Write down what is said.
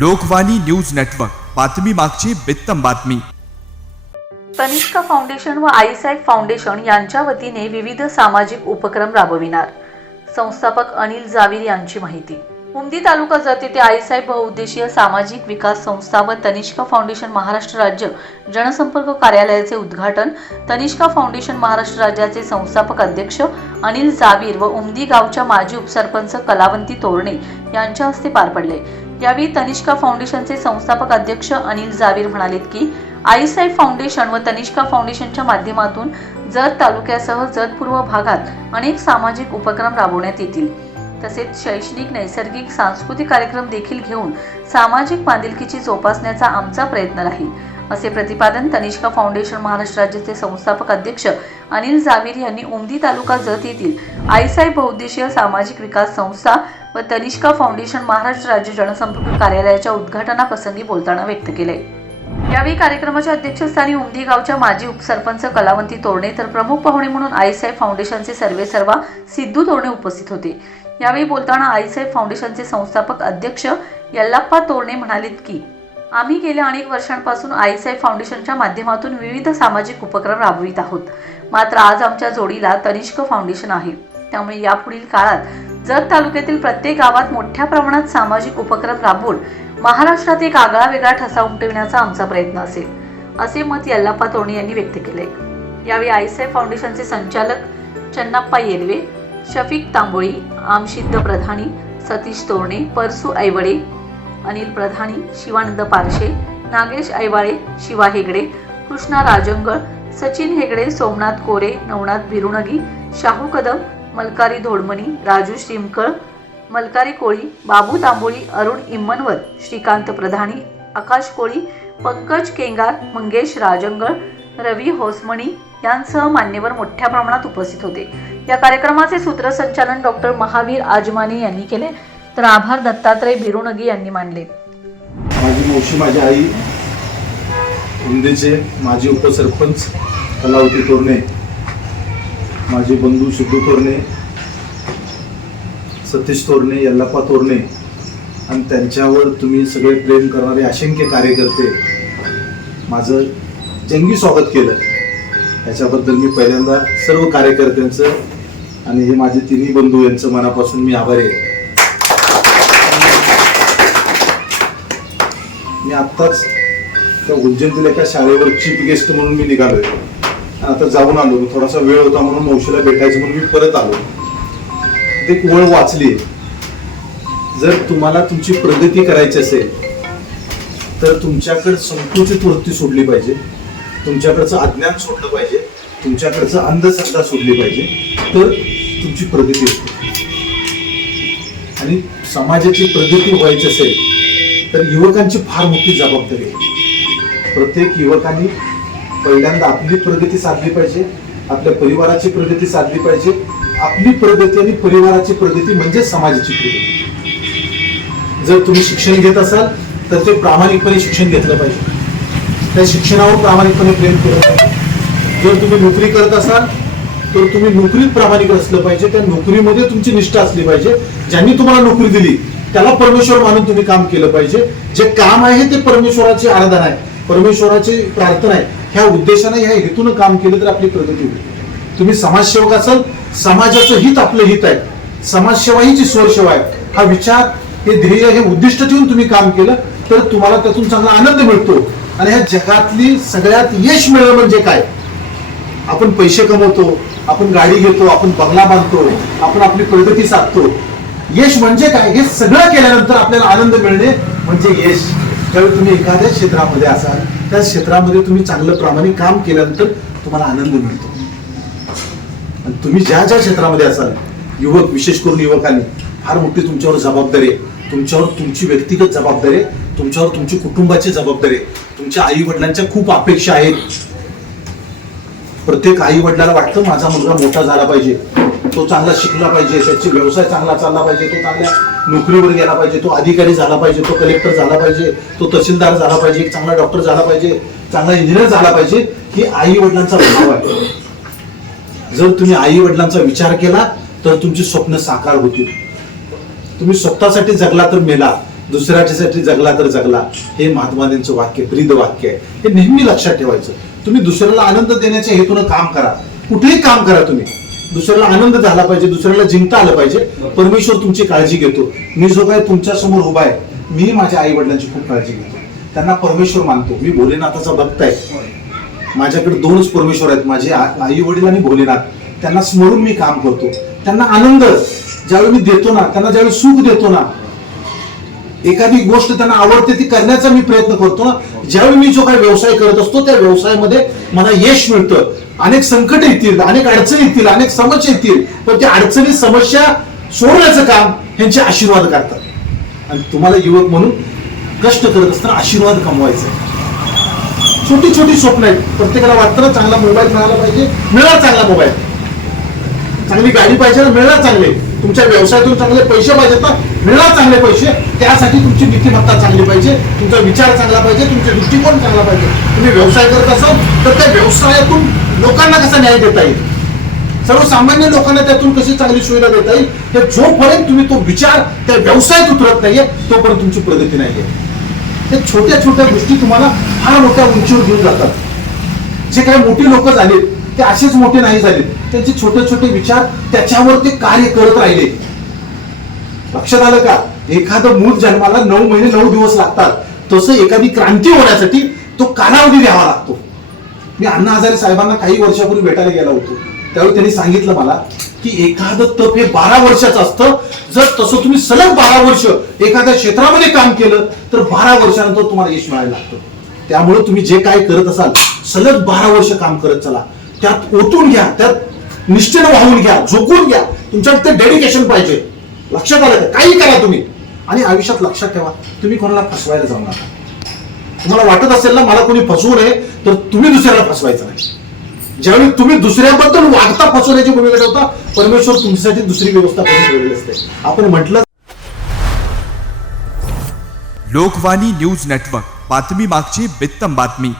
Lokvani news network. बातमी मागची बित्तम बातमी. तनिष्का फाउंडेशन व आईसाहेब फाउंडेशन यांच्या वतीने विविध सामाजिक उपक्रम राबविणार. संस्थापक अनिल जावीर यांची माहिती. उमदी तालुका जत येथे आईसाहेब बहुउद्देशीय सामाजिक विकास संस्था व तनिष्का फाउंडेशन महाराष्ट्र राज्य जनसंपर्क कार्यालयाचे उद्घाटन तनिष्का फाउंडेशन महाराष्ट्र राज्याचे संस्थापक अध्यक्ष अनिल जावीर व उमदी गावच्या माजी उपसरपंच कलावंती तोरणे यांच्या हस्ते पार पडले. यावेळी तनिष्का फाउंडेशनचे संस्थापक अध्यक्ष अनिल जावीर म्हणालेत की आईसाहेब फाउंडेशन व तनिष्का फाउंडेशनच्या माध्यमातून जत तालुक्यासह जत पूर्व भागात अनेक सामाजिक उपक्रम राबवण्यात येतील. तसेच शैक्षणिक नैसर्गिक सांस्कृतिक कार्यक्रम देखील घेऊन सामाजिक बांधिलकीची जोपासण्याचा आमचा प्रयत्न राहील असे प्रतिपादन तनिष्का फाउंडेशन महाराष्ट्र राज्याचे संस्थापक अध्यक्ष अनिल जावीर यांनी उमदी तालुका जत येथील आईसाहेब बहुउद्देशीय सामाजिक विकास संस्था व तनिष्का फाउंडेशन महाराष्ट्र राज्य जनसंपर्क कार्यालयाच्या उद्घाटनाप्रसंगी बोलताना व्यक्त केले. यावेळी कार्यक्रमाच्या अध्यक्षस्थानी उमदी गावच्या माजी उपसरपंच कलावंती तोरणे तर प्रमुख पाहुणे म्हणून आईसाहेब फाउंडेशनचे सर्वेसर्वा सिद्धू तोरणे उपस्थित होते. यावेळी बोलताना आईसाहेब फाउंडेशनचे संस्थापक अध्यक्ष यल्लाप्पा तोरणे म्हणालेत की आम्ही गेल्या अनेक वर्षांपासून आईसाहेब फाउंडेशनच्या माध्यमातून विविध सामाजिक उपक्रम राबवित आहोत. मात्र आज आमच्या जोडीला तनिष्क फाउंडेशन आहे. त्यामुळे यापुढील काळात जत तालुक्यातील प्रत्येक गावात मोठ्या प्रमाणात सामाजिक उपक्रम राबवून महाराष्ट्रात एक आगळा वेगळा ठसा उमटविण्याचा आमचा प्रयत्न असेल असे मत यल्लाप्पा तोरणे यांनी व्यक्त केले. यावेळी आईसाहेब फाउंडेशनचे संचालक चन्नाप्पा येलवे शफिक तांबोळी आमशिद्ध प्रधानी सतीश तोरणे परसू ऐवळे अनिल प्रधानी शिवानंद पारशे नागेश ऐवाळे शिवा हेगडे कृष्णा राजंगळ सचिन हेगडे सोमनाथ कोरे नवनाथ भिरुणगी शाहू कदम मलकारी धोडमणी राजू श्रीमकळ मलकारी कोळी बाबू तांबोळी अरुण इम्मनवर श्रीकांत प्रधानी आकाश कोळी पंकज केंगार मंगेश राजंगळ रवी होसमणी यांसह मान्यवर मोठ्या प्रमाणात उपस्थित होते. या कार्यक्रमाचे सूत्रसंचालन डॉक्टर महावीर आजमानी यांनी केले. तर आभार दत्तात्रय बिरुणगी यांनी मानले. माझी मोशी माझी आई उंदेचे माजी उपसरपंच कलावती तोरणे माझे बंधू सिद्धू तोरणे सतीश तोरणे यल्लाप्पा तोरणे आणि त्यांच्यावर तुम्ही सगळे प्रेम करणारे असंख्य कार्यकर्ते माझं जंगी स्वागत केलं. याच्याबद्दल मी पहिल्यांदा सर्व कार्यकर्त्यांचं आणि हे माझे तिन्ही बंधू यांचं मनापासून मी आभारी आहे. मी आत्ताच त्या उज्जैनतील एका शाळेवर चीफ गेस्ट म्हणून मी निघालो आहे आता जाऊन आलो. थोडासा वेळ होता म्हणून मावशीला भेटायचं म्हणून मी परत आलो. ते एक वळ वाचली. जर तुम्हाला तुमची प्रगती करायची असेल तर तुमच्याकडे संकुचित वृत्ती सोडली पाहिजे. तुमच्याकडचं अज्ञान सोडलं पाहिजे. तुमच्याकडचं अंधश्रद्धा सोडली पाहिजे. तर तुमची प्रगती होते. आणि समाजाची प्रगती व्हायची असेल तर युवकांची फार मोठी जबाबदारी आहे. प्रत्येक युवकांनी पहिल्यांदा आपली प्रगती साधली पाहिजे आपल्या परिवाराची प्रगती साधली पाहिजे आपली प्रगती आणि परिवाराची प्रगती म्हणजे समाजाची प्रगती. जर तुम्ही शिक्षण घेत असाल तर ते प्रामाणिकपणे शिक्षण घेतलं पाहिजे. त्या शिक्षणावर प्रामाणिकपणे प्रेम केलं पाहिजे. जर तुम्ही नोकरी करत असाल तर तुम्ही नोकरीत प्रामाणिक असलं पाहिजे त्या नोकरीमध्ये तुमची निष्ठा असली पाहिजे. ज्यांनी तुम्हाला नोकरी दिली त्याला परमेश्वर मानून तुम्ही काम केलं पाहिजे. जे काम आहे ते परमेश्वराची आराधना आहे. परमेश्वराची प्रार्थना आहे. ह्या उद्देशाने ह्या हेतून काम केलं तर आपली प्रगती होईल. तुम्ही समाजसेवक असाल समाजाचं हित आपलं हित आहे. समाजसेवा हीच ईश्वर आहे. हा विचार हे ध्येय हे उद्दिष्ट ठेवून तुम्ही काम केलं तर तुम्हाला त्यातून चांगला आनंद मिळतो. आणि ह्या जगातली सगळ्यात यश मिळणं म्हणजे काय? आपण पैसे कमवतो आपण गाडी घेतो आपण बंगला बांधतो आपण आपली प्रगती साधतो. यश म्हणजे काय? हे सगळं केल्यानंतर आपल्याला आनंद मिळणे म्हणजे यश. ज्यावेळी तुम्ही एखाद्या क्षेत्रामध्ये असाल त्या क्षेत्रामध्ये तुम्ही चांगलं प्रामाणिक काम केल्यानंतर तुम्हाला आनंद मिळतो. आणि तुम्ही ज्या ज्या क्षेत्रामध्ये असाल युवक विशेष करून युवकांनी फार मोठी तुमच्यावर जबाबदारी आहे. तुमच्यावर तुमची व्यक्तिगत जबाबदारी आहे. तुमच्यावर तुमची कुटुंबाची जबाबदारी आहे. तुमच्या आई वडिलांच्या खूप अपेक्षा आहेत. प्रत्येक आई वडिलाला वाटतं माझा मुलगा मोठा झाला पाहिजे. तो चांगला शिकला पाहिजे त्याची व्यवसाय चांगला चालला पाहिजे तो चांगल्या नोकरीवर गेला पाहिजे तो अधिकारी झाला पाहिजे तो कलेक्टर झाला पाहिजे तो तहसीलदार झाला पाहिजे एक चांगला डॉक्टर झाला पाहिजे चांगला इंजिनियर झाला पाहिजे ही आई वडिलांचा भाव आहे. जर तुम्ही आई वडिलांचा विचार केला तर तुमची स्वप्न साकार होतील. तुम्ही स्वतःसाठी जगला तर मेला दुसऱ्याच्यासाठी जगला तर जगला हे महात्मा गांधींचं वाक्य ब्रीद वाक्य आहे. हे नेहमी लक्षात ठेवायचं. तुम्ही दुसऱ्याला आनंद देण्याच्या हेतून काम करा. कुठेही काम करा तुम्ही. दुसऱ्याला आनंद झाला पाहिजे दुसऱ्याला जिंकता आलं पाहिजे. परमेश्वर तुमची काळजी घेतो. मी जो काय तुमच्यासमोर उभा आहे मी माझ्या आई वडिलांची खूप काळजी घेतो. त्यांना परमेश्वर मानतो. मी भोलेनाथाचा भक्त आहे. माझ्याकडे दोनच परमेश्वर आहेत माझे आई वडील आणि भोलेनाथ. त्यांना स्मरून मी काम करतो. त्यांना आनंद ज्यावेळी मी देतो ना त्यांना ज्यावेळी सुख देतो ना एखादी गोष्ट त्यांना आवडते ती करण्याचा मी प्रयत्न करतो. ना ज्यावेळी मी जो काही व्यवसाय करत असतो त्या व्यवसायामध्ये मला यश मिळतं. अनेक संकट येतील अनेक अडचणी येतील अनेक समस्या येतील पण त्या अडचणी समस्या सोडण्याचं काम ह्यांचे आशीर्वाद करतात. आणि तुम्हाला युवक म्हणून कष्ट करत असताना आशीर्वाद कमवायचा छोटी छोटी स्वप्न आहेत. प्रत्येकाला वाटतं ना चांगला मोबाईल मिळाला पाहिजे. मिळाला चांगला मोबाईल. चांगली गाडी पाहिजे ना मिळणार चांगले. तुमच्या व्यवसायातून चांगले पैसे पाहिजेत ना? मिळणार चांगले पैसे. त्यासाठी तुमची नीतिमत्ता चांगली पाहिजे. तुमचा विचार चांगला पाहिजे. तुमचे दृष्टिकोन चांगला पाहिजे. तुम्ही व्यवसाय करत असाल तर त्या व्यवसायातून लोकांना कसा न्याय देता येईल? सर्वसामान्य लोकांना त्यातून कशी चांगली सुविधा देता येईल? हे जोपर्यंत तुम्ही तो विचार त्या व्यवसायात उतरत नाहीये तोपर्यंत तुमची प्रगती नाहीये. हे छोट्या छोट्या गोष्टी तुम्हाला फार मोठ्या उंचीवर घेऊन जातात. जे काही मोठी लोक झालीत ते असेच मोठे नाही झाले त्यांचे छोटे छोटे विचार त्याच्यावर ते कार्य करत राहिले. लक्षात आलं का? एखादं मूल जन्माला नऊ महिने नऊ दिवस लागतात. तसं एखादी क्रांती होण्यासाठी तो कालावधी द्यावा लागतो. मी अण्णा हजारे साहेबांना काही वर्षापूर्वी भेटायला गेला होतो. त्यावेळी त्यांनी सांगितलं मला की एखादं तप हे बारा वर्षाचं असतं. जर तसं तुम्ही सलग बारा वर्ष एखाद्या क्षेत्रामध्ये काम केलं तर बारा वर्षानंतर तुम्हाला यश मिळायला लागतं. त्यामुळे तुम्ही जे काय करत असाल सलग बारा वर्ष काम करत चला. त्यात ओतून घ्या त्यात निष्ठेनं वाहून घ्या झोकून घ्या. तुमच्याकडे ते डेडिकेशन पाहिजे. लक्षात आलं का? काही करा तुम्ही. आणि आयुष्यात लक्षात ठेवा तुम्ही कोणाला फसवायला जाऊ नका. तुम्हाला वाटत असेल ना मला कोणी फसवू नये तर तुम्ही दुसऱ्याला फसवायचं नाही. ज्यावेळी तुम्ही दुसऱ्याबद्दल वागता फसवण्याची भूमिका ठेवता परमेश्वर तुमच्यासाठी दुसरी व्यवस्था करून ठेवलेली असते. आपण म्हटलं लोकवाणी न्यूज नेटवर्क. बातमी मागची बित्तम बातमी.